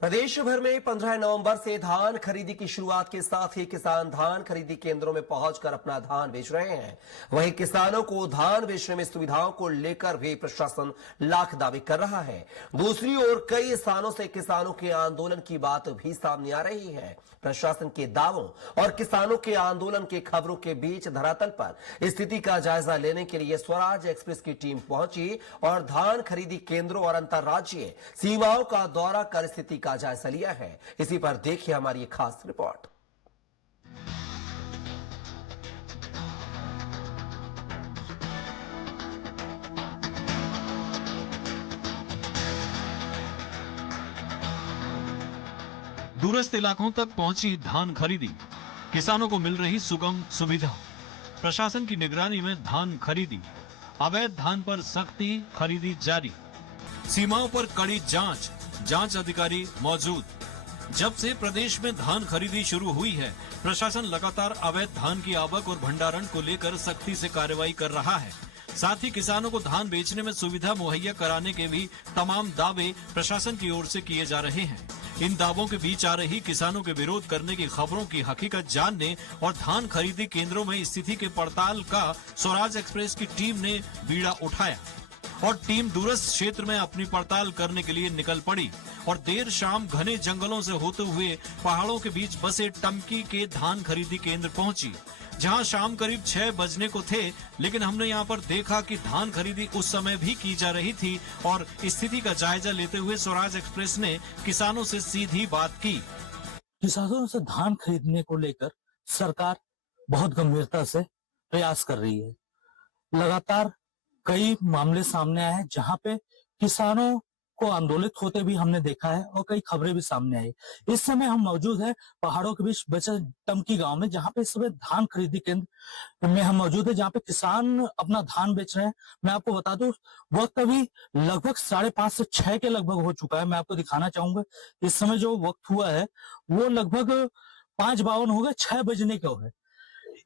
प्रदेश भर में 15 नवंबर से धान खरीदी की शुरुआत के साथ ही किसान धान खरीदी केंद्रों में पहुंचकर अपना धान बेच रहे हैं। वहीं किसानों को धान बेचने में सुविधाओं को लेकर भी प्रशासन लाख दावे कर रहा है। दूसरी ओर कई स्थानों से किसानों के आंदोलन की बात भी सामने आ रही है। प्रशासन के दावों और किसानों के आंदोलन की खबरों के बीच धरातल पर स्थिति का जायजा लेने के लिए स्वराज एक्सप्रेस की टीम पहुंची और धान खरीदी केंद्रों और अंतर्राज्यीय सीमाओं का दौरा कर स्थिति का जायजा लिया है। इसी पर देखिए हमारी खास रिपोर्ट। दूरस्थ इलाकों तक पहुंची धान खरीदी, किसानों को मिल रही सुगम सुविधा। प्रशासन की निगरानी में धान खरीदी, अवैध धान पर सख्ती, खरीदी जारी। सीमाओं पर कड़ी जांच अधिकारी मौजूद। जब से प्रदेश में धान खरीदी शुरू हुई है, प्रशासन लगातार अवैध धान की आवक और भंडारण को लेकर सख्ती से कार्रवाई कर रहा है। साथ ही किसानों को धान बेचने में सुविधा मुहैया कराने के भी तमाम दावे प्रशासन की ओर से किए जा रहे हैं। इन दावों के बीच आ रही किसानों के विरोध करने की खबरों की हकीकत जानने और धान खरीदी केंद्रों में स्थिति के पड़ताल का स्वराज एक्सप्रेस की टीम ने बीड़ा उठाया और टीम दूरस्थ क्षेत्र में अपनी पड़ताल करने के लिए निकल पड़ी और देर शाम घने जंगलों से होते हुए पहाड़ों के बीच बसे टमकी के धान खरीदी केंद्र पहुंची, जहां शाम करीब 6 बजने को थे। लेकिन हमने यहां पर देखा कि धान खरीदी उस समय भी की जा रही थी और स्थिति का जायजा लेते हुए स्वराज एक्सप्रेस ने किसानों से सीधी बात की। किसानों से धान खरीदने को लेकर सरकार बहुत गंभीरता से प्रयास कर रही है। लगातार कई मामले सामने आए हैं जहां पे किसानों को आंदोलित होते भी हमने देखा है और कई खबरें भी सामने आई। इस समय हम मौजूद है पहाड़ों के बीच बचे टमकी गांव में, जहां पे इस समय धान खरीदी केंद्र में हम मौजूद है, जहां पे किसान अपना धान बेच रहे हैं। मैं आपको बता दूं, वक्त अभी लगभग 5:30 से 6 के लगभग हो चुका है। मैं आपको दिखाना चाहूंगा इस समय जो वक्त हुआ है वो लगभग 5:52 हो गए, 6 बजने का है।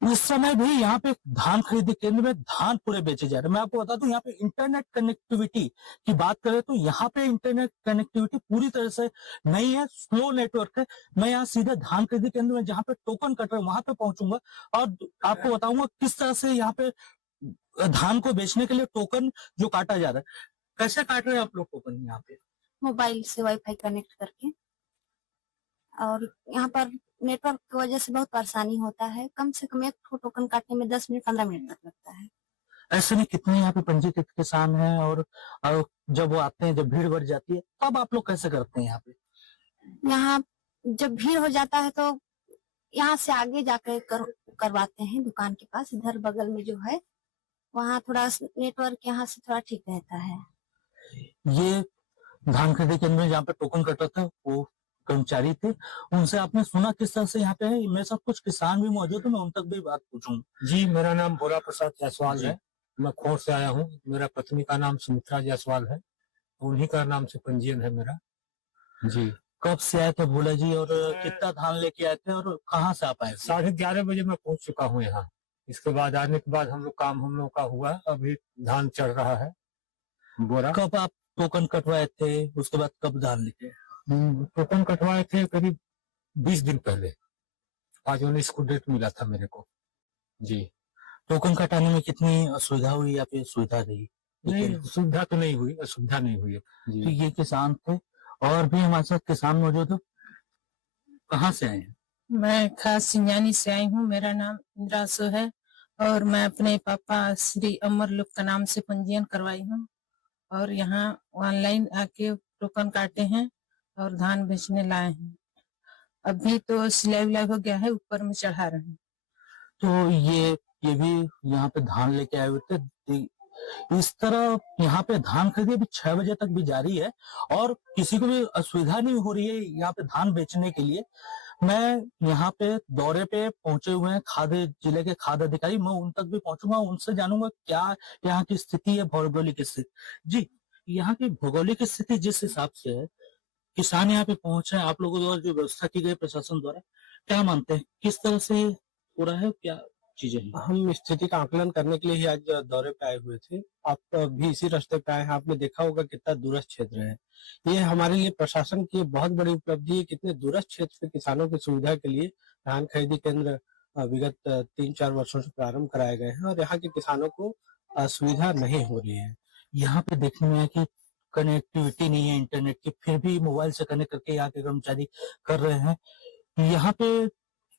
इस समय भी यहाँ पे धान खरीदी केंद्र में धान पूरे बेचे जा रहे हैं। मैं आपको बता दूं, यहाँ पे इंटरनेट कनेक्टिविटी की बात करें तो यहाँ पे इंटरनेट कनेक्टिविटी पूरी तरह से नहीं है, स्लो नेटवर्क है। मैं यहाँ सीधे धान खरीदी केंद्र में जहाँ पे टोकन कट रहे हैं वहां पे पहुंचूंगा और आपको बताऊंगा किस तरह से यहाँ पे धान को बेचने के लिए टोकन जो काटा जा रहा है। कैसे काट रहे हैं आप लोग टोकन? यहाँ पे मोबाइल से वाईफाई कनेक्ट करके, और यहाँ पर नेटवर्क की वजह से बहुत परेशानी होता है। कम से कम एक टोकन काटने में 10 मिनट 15 मिनट तक लगता है। ऐसे में कितने यहाँ पे पंजीकृत किसान हैं और जब वो आते हैं, जब भीड़ बढ़ जाती है, तब आप लोग कैसे करते हैं यहाँ पे? यहाँ जब भीड़ हो जाता है तो यहाँ से आगे जाकर करवाते हैं दुकान के पास। इधर बगल में जो है वहाँ थोड़ा नेटवर्क यहाँ से थोड़ा ठीक रहता है। ये धान खरीदी केंद्र में जहाँ पे टोकन कटा था वो कर्मचारी थे, उनसे आपने सुना किस तरह से यहाँ पे है? मेरे साथ कुछ किसान भी मौजूद है, मैं उन तक भी बात पूछूंगा। जी, मेरा नाम भोला प्रसाद जायसवाल है। मैं खोर से आया हूँ। मेरा पत्नी का नाम सुमित्रा जायसवाल है, उन्हीं का नाम से पंजीयन है मेरा। जी। कब से आए थे भोला जी और कितना धान लेके आए थे और कहाँ से आप आए? 11:30 बजे मैं पहुंच चुका हूँ यहाँ। इसके बाद आने के बाद हम लोग का हुआ, अभी धान चढ़ रहा है बोरा। कब आप टोकन कटवाए थे, उसके बाद कब धान लेके? टोकन कटवाए थे करीब 20 दिन पहले। आज 19 को डेट मिला था मेरे को। जी। टोकन कटाने में कितनी असुविधा हुई या फिर सुविधा रही? नहीं, सुविधा तो नहीं हुई, असुविधा नहीं हुई। तो ये किसान थे और भी हमारे साथ किसान मौजूद है। कहाँ से आए हैं? मैं खास सिंजानी से आई हूँ। मेरा नाम इंद्रासु है और मैं अपने पापा श्री अमरलोक का नाम से पंजीयन करवाई हूँ और यहाँ ऑनलाइन आके टोकन काटे हैं और धान बेचने लाए हैं। अभी तो सिलाई विलाई हो गया है, ऊपर में चढ़ा रहे हैं। तो ये भी यहाँ पे धान लेके आए हुए थे। इस तरह यहाँ पे धान खरीदी अभी 6 बजे तक भी जारी है और किसी को भी असुविधा नहीं हो रही है यहाँ पे धान बेचने के लिए। मैं यहाँ पे दौरे पे पहुंचे हुए हैं खाद्य जिले के खाद्य अधिकारी, मैं उन तक भी पहुंचूंगा, उनसे जानूंगा क्या यहाँ की स्थिति है, भौगोलिक स्थिति। जी, यहाँ की भौगोलिक स्थिति जिस हिसाब से है, किसान यहाँ पे पहुंचे, आप लोगों द्वारा जो व्यवस्था की गई प्रशासन द्वारा, क्या मानते हैं किस तरह से हो रहा है? क्या चीजें हैं? हम स्थिति का आकलन करने के लिए ही आज दौरे पे आए हुए थे। आप भी इसी रास्ते पे आए हैं, आपने देखा होगा कितना दूरस्थ क्षेत्र है। ये हमारे लिए प्रशासन की बहुत बड़ी उपलब्धि है, कितने दूरस्थ क्षेत्र से किसानों की सुविधा के लिए धान खरीदी केंद्र विगत 3-4 वर्षों से प्रारंभ कराए गए हैं और यहाँ के किसानों को सुविधा नहीं हो रही है। यहाँ पे देखने में है कि कनेक्टिविटी नहीं है इंटरनेट की, फिर भी मोबाइल से कनेक्ट करके यहाँ के कर्मचारी कर रहे हैं। यहाँ पे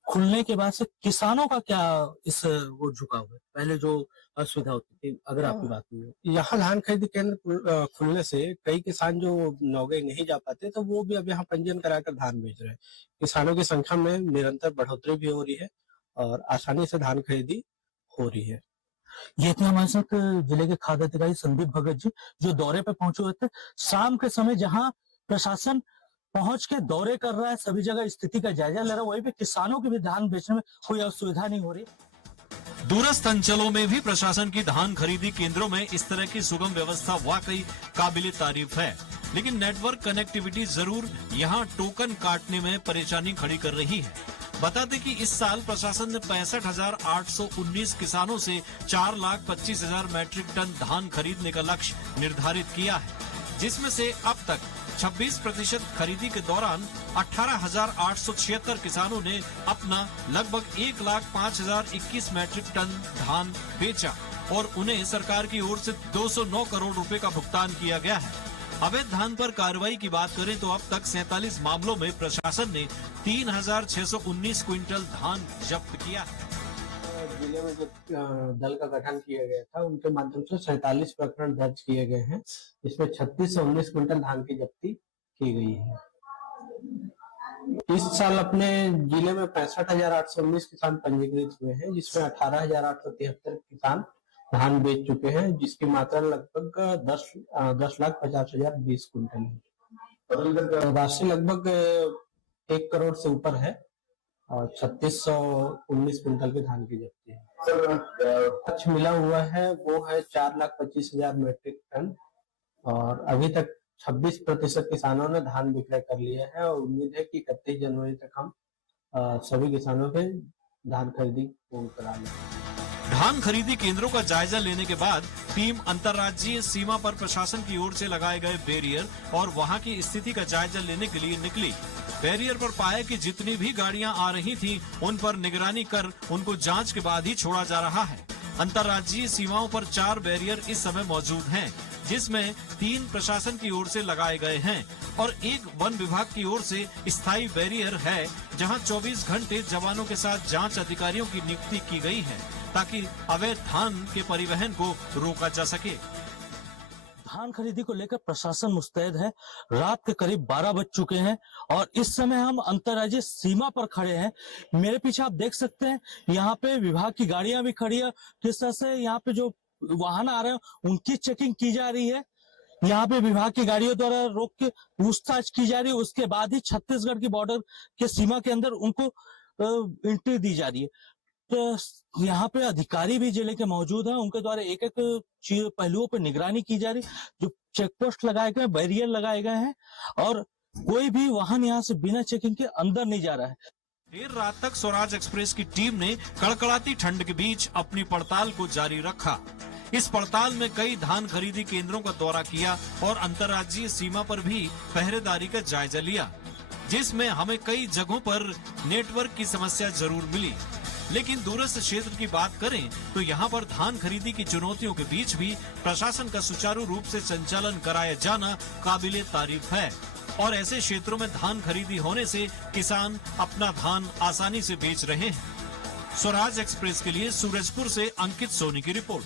खुलने के बाद से किसानों का क्या इस वो झुकाव है? पहले जो असुविधा होती थी, अगर आपकी बात हुई। यहाँ धान खरीदी केंद्र खुलने से कई किसान जो नौगई नहीं जा पाते तो वो भी अब यहाँ पंजीयन कराकर धान बेच रहे हैं। किसानों की संख्या में निरंतर बढ़ोतरी भी हो रही है और आसानी से धान खरीदी हो रही है। ये थे हमारे साथ जिले के खाद्य अधिकारी संदीप भगत जी, जो दौरे पे पहुंचे हुए थे। शाम के समय जहां प्रशासन पहुंच के दौरे कर रहा है, सभी जगह स्थिति का जायजा ले रहा है, वहीं पे किसानों के भी धान बेचने में कोई असुविधा नहीं हो रही। दूरस्थ अंचलों में भी प्रशासन की धान खरीदी केंद्रों में इस तरह की सुगम व्यवस्था वाकई काबिले तारीफ है, लेकिन नेटवर्क कनेक्टिविटी जरूर यहाँ टोकन काटने में परेशानी खड़ी कर रही है। बता दें कि इस साल प्रशासन ने 65,819 किसानों से 4,25,000 मैट्रिक टन धान खरीदने का लक्ष्य निर्धारित किया है, जिसमें से अब तक 26% खरीदी के दौरान 18,876 किसानों ने अपना लगभग 1,05,021 मैट्रिक टन धान बेचा और उन्हें सरकार की ओर से 209 करोड़ रुपए का भुगतान किया गया है। अवैध धान पर कार्रवाई की बात करें तो अब तक 47 मामलों में प्रशासन ने 3,619 क्विंटल धान जब्त किया है। जिले में जो दल का गठन किया गया था उनके माध्यम से 47 प्रकरण दर्ज किए गए हैं, इसमें 36 से 19 क्विंटल धान की जब्ती की गई है। इस साल अपने जिले में 65,819 किसान पंजीकृत हुए हैं, जिसमें 18,873 किसान धान बेच चुके हैं, जिसकी मात्रा लगभग 10,50,20 क्विंटल है। राशि लगभग 1 करोड़ से ऊपर है और 3619 क्विंटल के धान की जब्ती है। लक्ष्य मिला हुआ है वो है 4,25,000 मैट्रिक टन और अभी तक 26% किसानों ने धान विक्रय कर लिया है और उम्मीद है कि 31 जनवरी तक हम सभी किसानों के धान खरीदी पूर्ण करा लेंगे। धान खरीदी केंद्रों का जायजा लेने के बाद टीम अंतर्राज्यीय सीमा पर प्रशासन की ओर से लगाए गए बैरियर और वहां की स्थिति का जायजा लेने के लिए निकली। बैरियर पर पाया कि जितनी भी गाड़ियां आ रही थीं, उन पर निगरानी कर उनको जांच के बाद ही छोड़ा जा रहा है। अंतर्राज्यीय सीमाओं पर 4 बैरियर इस समय मौजूद हैं, जिसमें 3 प्रशासन की ओर से लगाए गए हैं और 1 वन विभाग की ओर से स्थायी बैरियर है, जहां 24 घंटे जवानों के साथ जांच अधिकारियों की नियुक्ति की गई है, ताकि अवैध धान के परिवहन को रोका जा सके। धान खरीदी को लेकर प्रशासन मुस्तैद है। रात के करीब 12 बज चुके हैं और इस समय हम अंतर्राज्यीय सीमा पर खड़े हैं। मेरे पीछे आप देख सकते हैं, यहाँ पे विभाग की गाड़ियां भी खड़ी है। किस तरह से यहाँ पे जो वाहन आ रहे हैं उनकी चेकिंग की जा रही है। यहाँ पे विभाग की गाड़ियों द्वारा रोक के पूछताछ की जा रही है। उसके बाद ही छत्तीसगढ़ की बॉर्डर के सीमा के अंदर उनको एंट्री दी जा रही है। तो यहाँ पे अधिकारी भी जिले के मौजूद हैं, उनके द्वारा एक एक पहलुओं पर निगरानी की जा रही, जो चेक पोस्ट लगाए गए, बैरियर लगाए गए हैं और कोई भी वाहन यहाँ से बिना चेकिंग के अंदर नहीं जा रहा है। देर रात तक स्वराज एक्सप्रेस की टीम ने कड़कड़ाती ठंड के बीच अपनी पड़ताल को जारी रखा। इस पड़ताल में कई धान खरीदी केंद्रों का दौरा किया और अंतर्राज्यीय सीमा पर भी पहरेदारी का जायजा लिया, जिसमें हमें कई जगहों पर नेटवर्क की समस्या जरूर मिली। लेकिन दूरस्थ क्षेत्र की बात करें तो यहाँ पर धान खरीदी की चुनौतियों के बीच भी प्रशासन का सुचारू रूप से संचालन कराया जाना काबिले तारीफ है और ऐसे क्षेत्रों में धान खरीदी होने से किसान अपना धान आसानी से बेच रहे हैं। स्वराज एक्सप्रेस के लिए सूरजपुर से अंकित सोनी की रिपोर्ट।